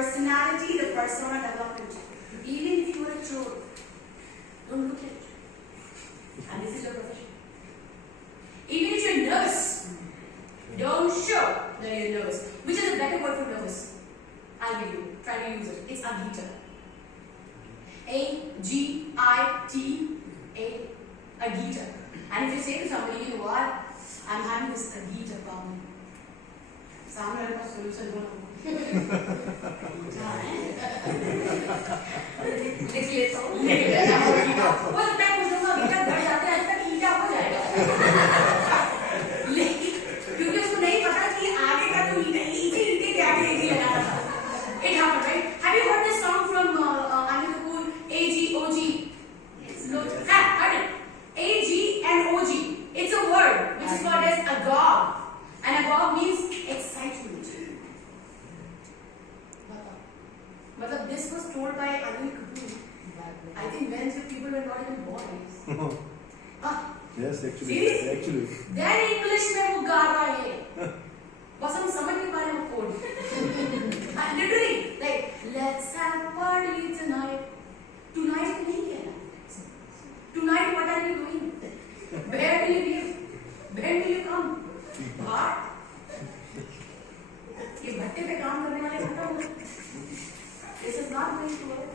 personality, the persona development. Even if you are a chore, don't look at it. And this is your profession. Even if you're nervous, don't show that you're nervous. Which is a better word for nervous? I'll give you. Try to use it. It's agita. A-G-I-T-A. Agita. And if you say to somebody, you know what? I'm having this agita problem. सामने वाले का solution बोलो. लिख लेता हूँ. वो तो मैं पूछूंगा बेटा घर जाते हैं आज तक ईटा हो जाएगा. लेकिन क्योंकि उसको नहीं पता कि आगे का तो ईटे के आगे इजी लगाना था. It happened, right? Have you heard this song from Anil Kapoor? A-G-O-G. Look, heard it. A-G and O-G. It's a word which is called as agog. And agog means excitement. But this was told by Anil Kapoor. I think when people were not even born. Yes, actually. Seriously? Actually. Then English में वो गा रहा है. बस हम समझ नहीं पा रहे वो code. Literally, like let's have party tonight. Tonight नहीं कहना. Tonight what are you doing? Where will you live? When will you come? What? ये भट्टे पे काम करने वाले घंटा हो. This is not going to work.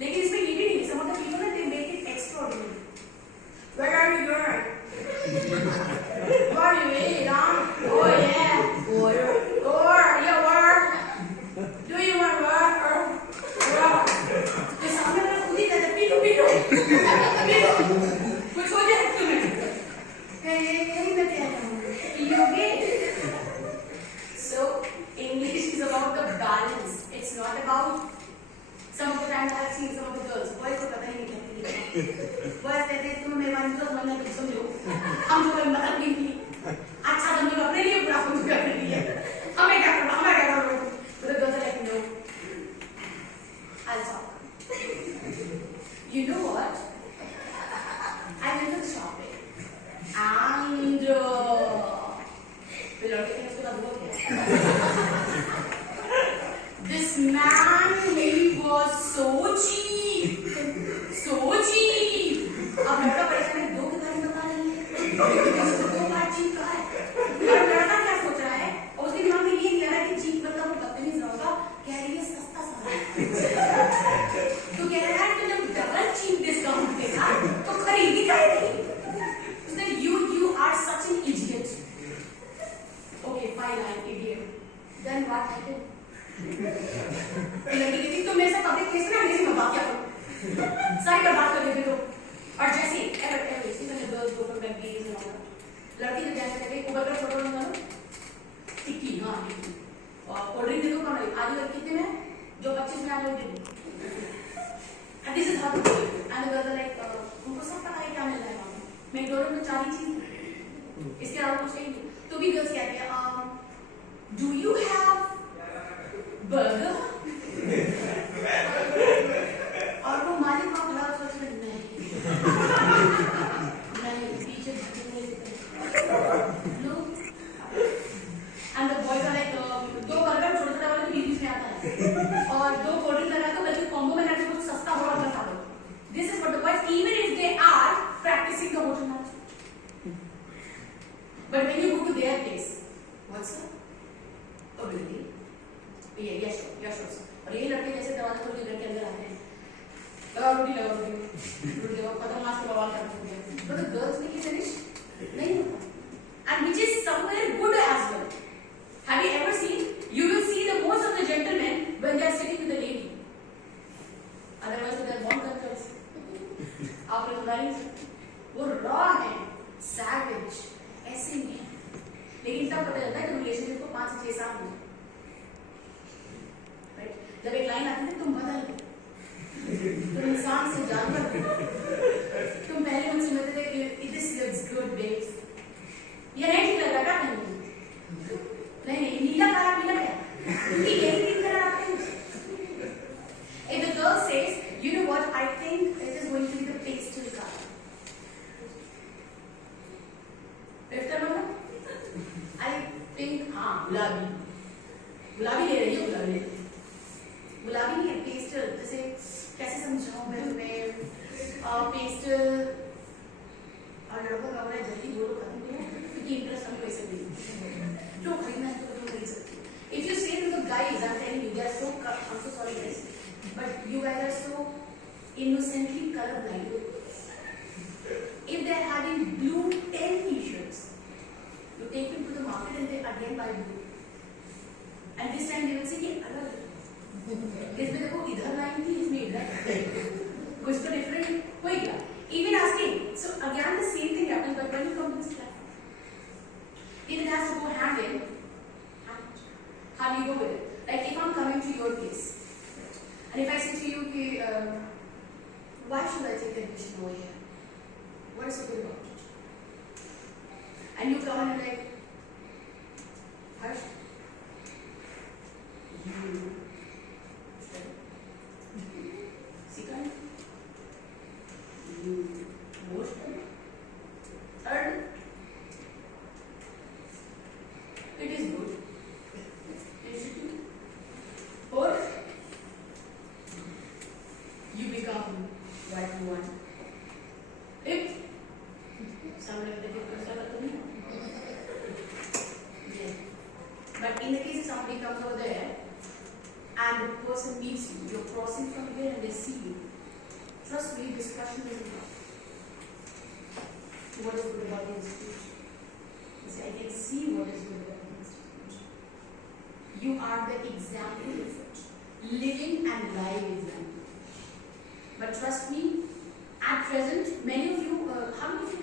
लेकिन इसमें ये भी नहीं. Some of the people they make it extraordinary. Where are you going? Where are you in? Oh yeah. Or you work. Do you want to work or work? ये सामने वाला खुद ही कहता है पीटो पीटो. कुछ हो जाए तुम्हें. यही मैं कहता हूँ. योगे. So English is about the balance. It's not about. Some of the time I have seen some of the girls. Boys को पता ही नहीं कहती. Boys कहते हैं तुम मेरे वाली दोस्त बनना तो समझो. हम तो कोई मतलब नहीं थी. अच्छा तुमने अपने लिए पूरा कुछ कर लिया. हमें क्या करना? हमें क्या करना? But the girls are like no. I'll talk. You know what? I went to the shopping and लड़के ने उसके बाद वो किया. This man maybe was so cheap. So cheap. अब लड़का परेशान है. दो के बारे में बता रही है. दो बार चीप कहा है. और लड़का क्या सोच रहा है? और उसके दिमाग में ये नहीं आ रहा कि चीप मतलब वो बदतमीज ना होगा. कह रही है सस्ता सामान. तो कह रहा है कि जब डबल चीप डिस्काउंट के साथ तो खरीदी जाएगी. उसने you are such an idiot. Okay, fine, I'm idiot. Then what happened? लड़की कहती तो मेरे साथ पब्लिक प्लेस में अंग्रेजी में बात क्या करूं? सारी बात कर देते तो. और जैसे इसी तरह girls go for baggage and all. लड़की जब जाने लगे ऊबर का फोटो लगा लो. टिक्की हाँ टिक्की. और कोल्ड ड्रिंक दे दो कम नहीं. आधी लड़की कितने में? जो 25 में आने वाली दे. And this is how to do it. And the girls are like उनको सब पता है क्या मिल रहा है वहाँ. मैकडॉनल्ड में 4 ही चीज़. इसके अलावा कुछ नहीं. तो भी गर्ल्स कहते हैं do you have burger? और वो मालिक को खड़ा सोच में नहीं पीछे no. And the boys are like दो बर्गर छोटे छोटे वाले बीच में आता है और दो कोल्ड ड्रिंक लगा दो बल्कि कॉम्बो में रखो कुछ सस्ता बड़ा वाला खा लो. This is what the boys even if they are practicing the hotel management. But when you go to their place, what's up? Oh really? Yeah, sure. और ये लड़के जैसे दवा खोल के घर के अंदर आते हैं. लगाओ रोटी खत्म मास के बवाल करते हैं. But the girls make it finish नहीं होता. And which is somewhere good as well. Have you ever seen? You will see the most of the gentlemen when they are sitting with the lady. Otherwise they are born girls. आप लोग वो raw है, savage. ऐसे नहीं है. लेकिन तब पता चलता है कि रिलेशनशिप को 5 से 6 साल हो. राइट? जब एक लाइन आती है तुम बदल गए. तुम इंसान से जानवर हो. तुम पहले मुझसे मिलते थे कि दिस लुक्स गुड बेब्स. ये नहीं ठीक लग रहा नहीं. नहीं नीला काला पीला क्या? क्योंकि यही दिन कलर आते हैं. If the girl says, you know what, I think it is going to be the pastel color. I think गुलाबी ले रही है. color blind. If they are having blue 10 t-shirts, you take them to the market and they again buy blue. And this time they will say, "ये अलग है। इसमें देखो इधर लाइन थी, इसमें इधर कुछ तो different होएगा." Even asking, so again the same thing happens, but when you come to this platform, if it has to go hand in hand, how do you go with it? Like if I'm coming to your place, and if I say to you, why should I take admission over here? What is so good about it? And you come and like, Harsh, you second, you emotional, third, it is good. Institute, fourth, you become what you want. Fifth, somebody with a different sort of thing. Yeah. But in the case if somebody comes over there and the person meets you, you're crossing from here and they see you. Trust me, discussion is enough. What is good about the institution? You say, I can see what is good about the institution. You are the example of it, living and live example. But trust me, at present, many of you, how many of you